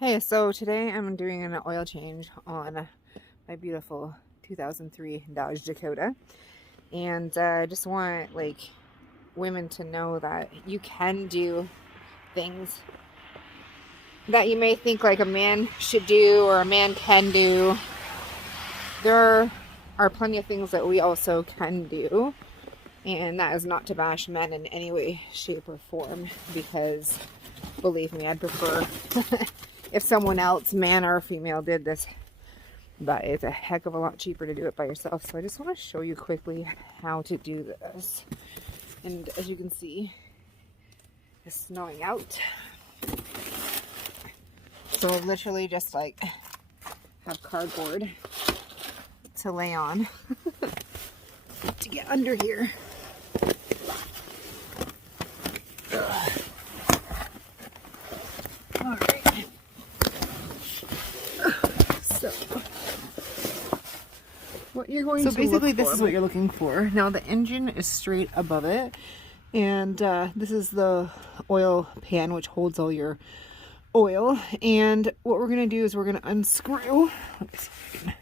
Hey, so today I'm doing an oil change on my beautiful 2003 Dodge Dakota, and I just want women to know that you can do things that you may think like a man should do or a man can do. There are plenty of things that we also can do, and that is not to bash men in any way, shape, or form, because believe me, I'd prefer if someone else, man or female, did this, but it's a heck of a lot cheaper to do it by yourself. So I just want to show you quickly how to do this. And as you can see, it's snowing out. So I literally just have cardboard to lay on to get under here. Alright. So what you're going to basically this is what you're looking for. Now the engine is straight above it, and this is the oil pan which holds all your oil. And what we're gonna do is we're gonna unscrew. Let me see if I can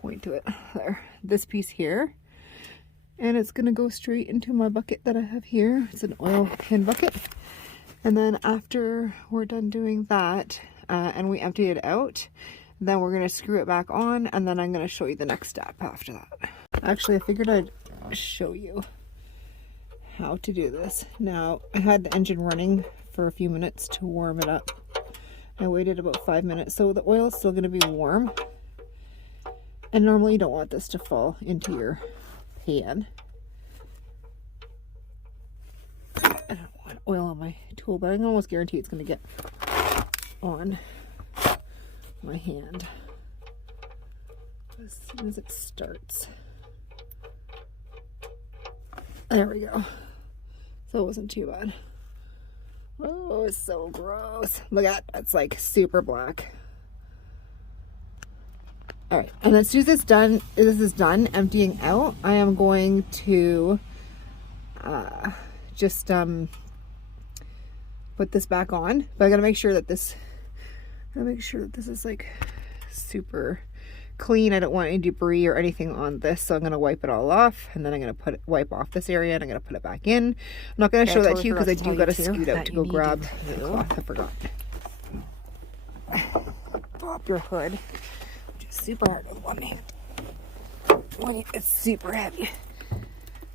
point to it there. This piece here, and it's gonna go straight into my bucket that I have here. It's an oil pan bucket. And then after we're done doing that, and we empty it out, then we're gonna screw it back on, and then I'm gonna show you the next step after that. Actually, I figured I'd show you how to do this. Now, I had the engine running for a few minutes to warm it up. I waited about 5 minutes, so the oil is still gonna be warm. And normally you don't want this to fall into your pan. I don't want oil on my tool, but I can almost guarantee it's gonna get on my hand as soon as it starts. There we go. So it wasn't too bad. Oh, it's so gross. Look at that. That's like super black. All right, and as soon as this is done emptying out, I am going to just put this back on. But I gotta make sure that this is like super clean. I don't want any debris or anything on this, so I'm gonna wipe it all off, and then I'm gonna wipe off this area, and I'm gonna put it back in. I'm not gonna show that to you because I do gotta scoot out to go grab the cloth. I forgot. Pop your hood, which is super hard with one hand. It's super heavy.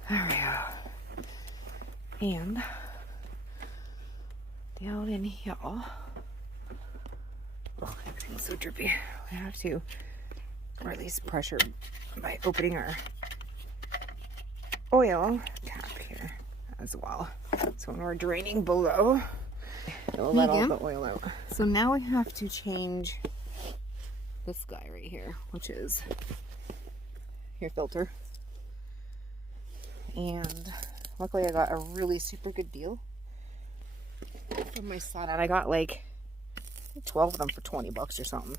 There we go. And down in here. Oh, everything's so drippy. We have to release pressure by opening our oil tap here as well. So when we're draining below, it will let all the oil out. So now we have to change this guy right here, which is your filter. And luckily I got a really super good deal from my son, and I got like 12 of them for 20 bucks or something.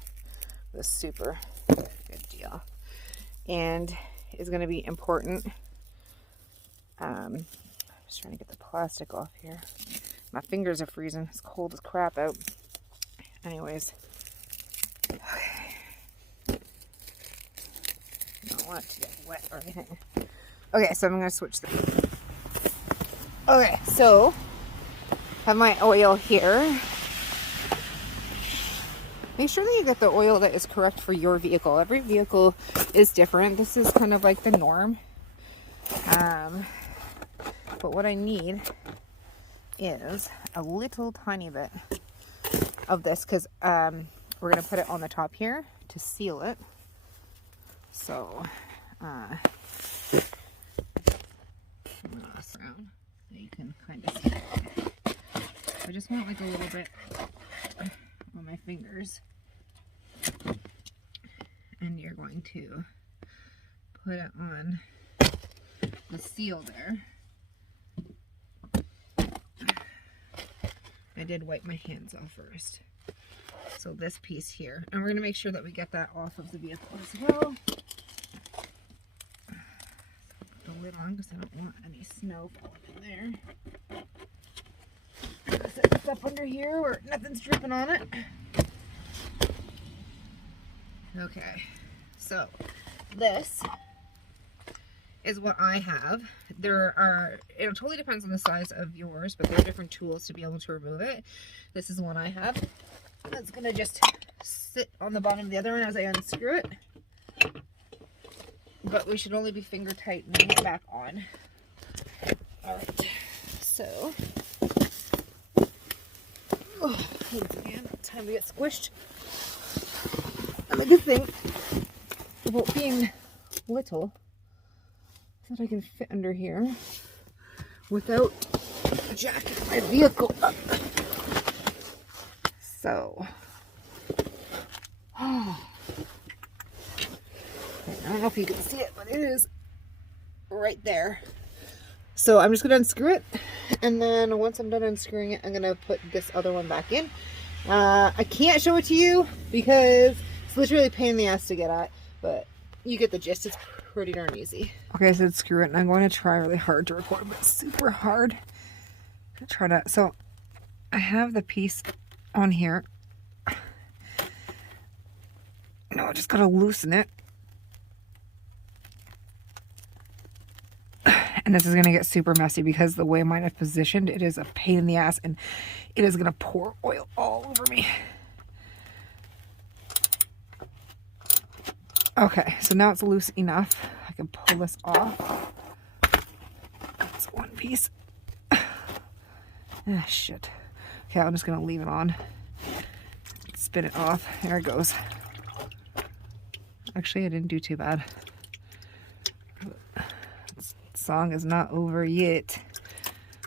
It was super good deal, and it's going to be important. Just trying to get the plastic off here. My fingers are freezing. It's cold as crap out. Anyways, okay. Don't want it to get wet or anything. Okay, so I'm going to switch this. Okay, so have my oil here. Make sure that you get the oil that is correct for your vehicle. Every vehicle is different. This is kind of like the norm. But what I need is a little tiny bit of this, because we're going to put it on the top here to seal it. So, around so you can kind of see it. I just want like a little bit on my fingers, and you're going to put it on the seal there. I did wipe my hands off first. So this piece here, and we're going to make sure that we get that off of the vehicle as well. So put the lid on because I don't want any snow falling in there. set this up under here where nothing's dripping on it. Okay, so this is what I have. It totally depends on the size of yours, but there are different tools to be able to remove it. This is one I have. That's gonna just sit on the bottom of the other one as I unscrew it. But we should only be finger tightening it back on. Alright, so once again, time to get squished. And the good thing about being little is that I can fit under here without jacking my vehicle up. So, I don't know if you can see it, but it is right there. So I'm just going to unscrew it, and then once I'm done unscrewing it, I'm going to put this other one back in. I can't show it to you because it's literally a pain in the ass to get at, but you get the gist. It's pretty darn easy. Okay, I said screw it, and I'm going to try really hard to record, but it's super hard. So I have the piece on here. No, I just got to loosen it. And this is going to get super messy because the way mine is positioned, it is a pain in the ass, and it is going to pour oil all over me. Okay, so now it's loose enough. I can pull this off. That's one piece. Ah, shit. Okay, I'm just going to leave it on. Spin it off. There it goes. Actually, I didn't do too bad. Song is not over yet,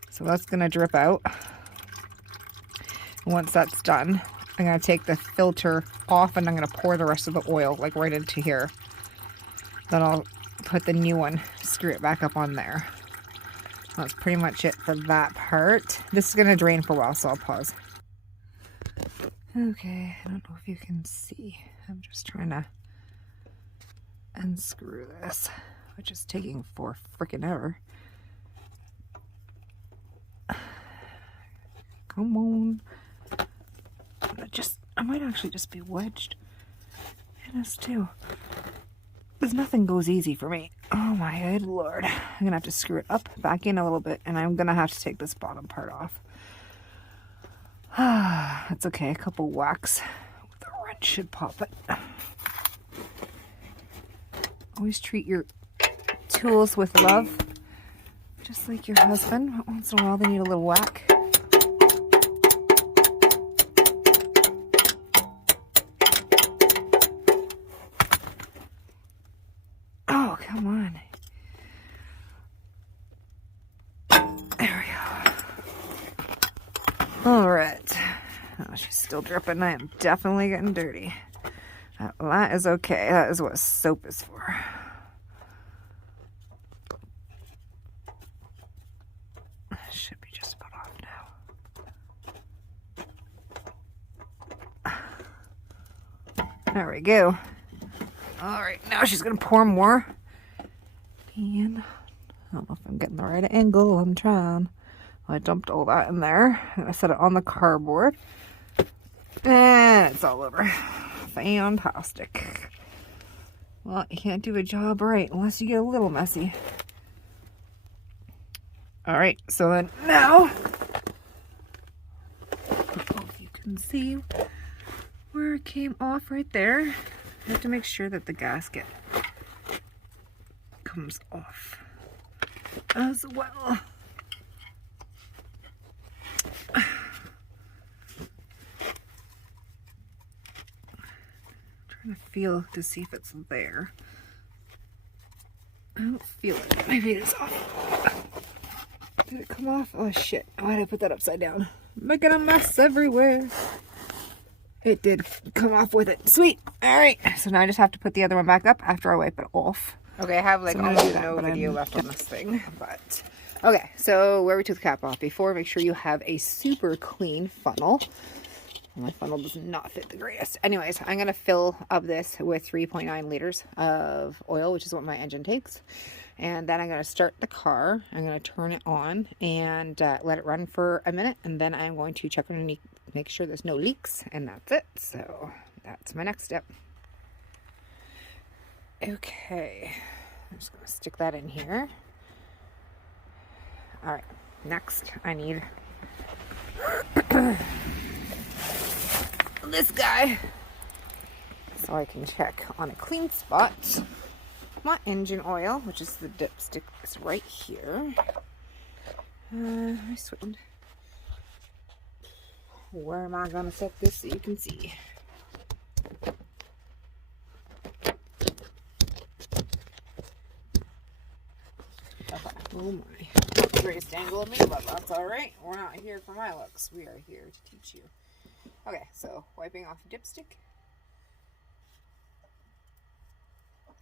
so that's gonna drip out. Once that's done, I'm gonna take the filter off and I'm gonna pour the rest of the oil like right into here. Then I'll put the new one, screw it back up on there. That's pretty much it for that part. This is gonna drain for a while, so I'll pause. Okay, I don't know if you can see. I'm just trying to unscrew this, which is taking for freaking ever. Come on. I might actually just be wedged in this too. Because nothing goes easy for me. Oh my good lord. I'm gonna have to screw it up, back in a little bit, and I'm gonna have to take this bottom part off. That's okay, a couple whacks with a wrench should pop it. Always treat your tools with love, just like your husband. Once in a while they need a little whack. Oh, come on. There we go. All right. Oh, she's still dripping. I am definitely getting dirty. That is okay. That is what soap is for. Should be just about off now. There we go. All right, now she's gonna pour more. And I don't know if I'm getting the right angle. I'm trying. I dumped all that in there and I set it on the cardboard. And it's all over. Fantastic. Well, you can't do a job right unless you get a little messy. Alright, so then now, I don't know if you can see where it came off right there. I have to make sure that the gasket comes off as well. Trying to feel to see if it's there. I don't feel it. Maybe it is off. Did it come off? Oh shit. Why did I put that upside down? Making a mess everywhere. It did come off with it. Sweet. Alright. So now I just have to put the other one back up after I wipe it off. Okay, I have like almost no video left on this thing. But okay, so where we took the cap off before, make sure you have a super clean funnel. My funnel does not fit the greatest. Anyways, I'm going to fill up this with 3.9 liters of oil, which is what my engine takes. And then I'm going to start the car. I'm going to turn it on and let it run for a minute. And then I'm going to check underneath, make sure there's no leaks. And that's it. So that's my next step. Okay. I'm just going to stick that in here. All right. Next, I need this guy so I can check on a clean spot. My engine oil, which is the dipstick, is right here. I switched. Where am I gonna set this so you can see? Okay. Oh my. Not the greatest angle of me, but that's alright. We're not here for my looks. We are here to teach you. Okay, so wiping off the dipstick.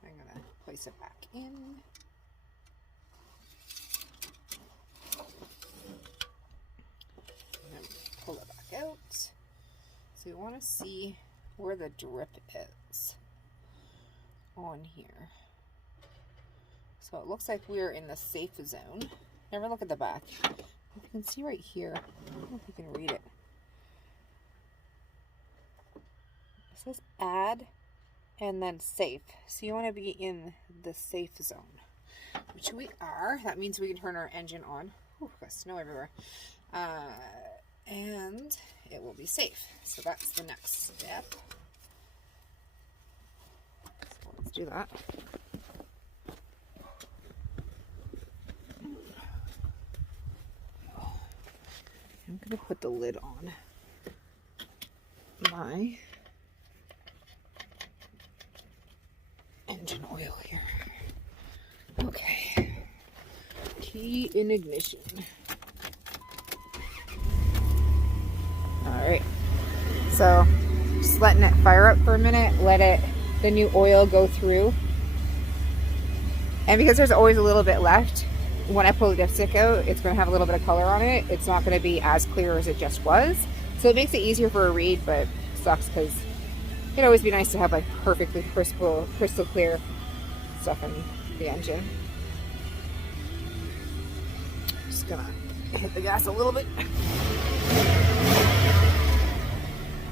I'm gonna place it back in. And then pull it back out. So you want to see where the drip is on here. So it looks like we're in the safe zone. Never look at the back. You can see right here. I don't know if you can read it. It says add and then safe. So you want to be in the safe zone, which we are. That means we can turn our engine on. Ooh, got snow everywhere. And it will be safe. So that's the next step. So let's do that. I'm going to put the lid on my engine oil here. Okay. Key in ignition. Alright. So just letting it fire up for a minute, the new oil go through. And because there's always a little bit left, when I pull the dipstick out, it's going to have a little bit of color on it. It's not going to be as clear as it just was. So it makes it easier for a read, but sucks because it'd always be nice to have like perfectly crystal clear stuff in the engine. Just gonna hit the gas a little bit.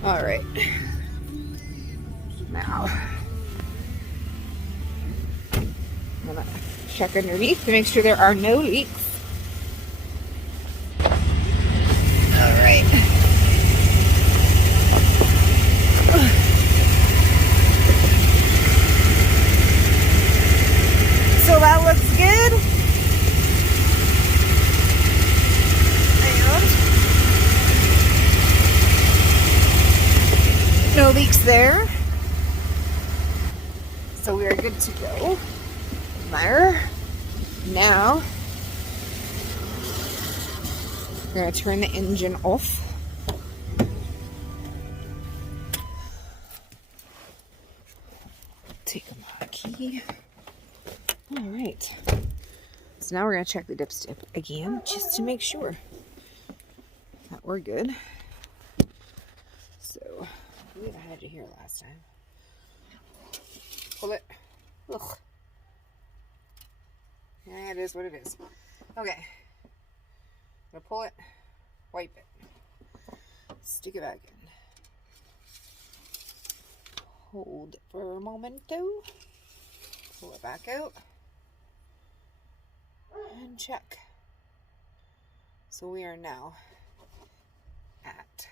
All right. Now, I'm gonna check underneath to make sure there are no leaks. All right. So that looks good. And no leaks there. So we are good to go there. Now we're going to turn the engine off. Take my key. All right. So now we're going to check the dipstick again just to make sure that we're good. So I believe I had you here last time. Pull it. Ugh. Yeah, it is what it is. Okay. I'm going to pull it, wipe it, stick it back in. Hold it for a moment, though. Pull it back out. And check. So we are now at,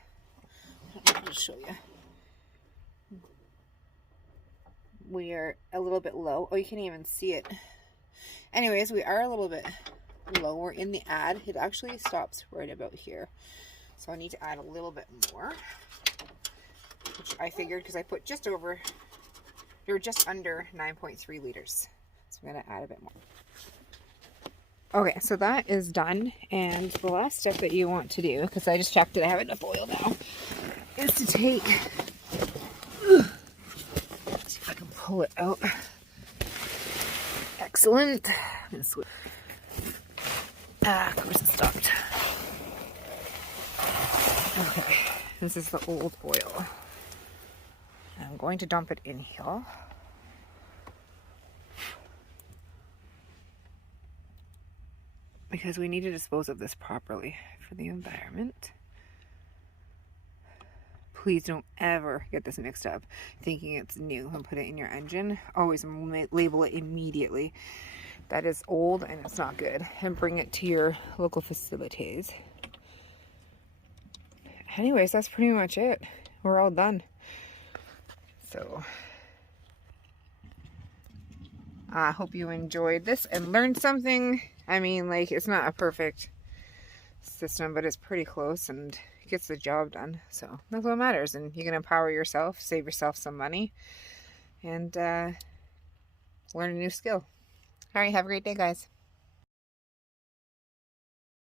I'll show you. We are a little bit low. Oh, you can't even see it. Anyways, we are a little bit low. We're in the add. It actually stops right about here. So I need to add a little bit more, which I figured because I put just over, or just under 9.3 liters. So I'm going to add a bit more. Okay, so that is done. And the last step that you want to do, because I just checked it, I have enough oil now, is to take, let's see if I can pull it out. Excellent. I'm going to switch. Of course it stopped. Okay, this is the old oil. I'm going to dump it in here. because we need to dispose of this properly for the environment. Please don't ever get this mixed up thinking it's new and put it in your engine. Always label it immediately. That is old and it's not good. And bring it to your local facilities. Anyways, that's pretty much it. We're all done. So I hope you enjoyed this and learned something. I mean, like, it's not a perfect system, but it's pretty close and gets the job done. So that's what matters. And you can empower yourself, save yourself some money, and learn a new skill. All right, have a great day, guys.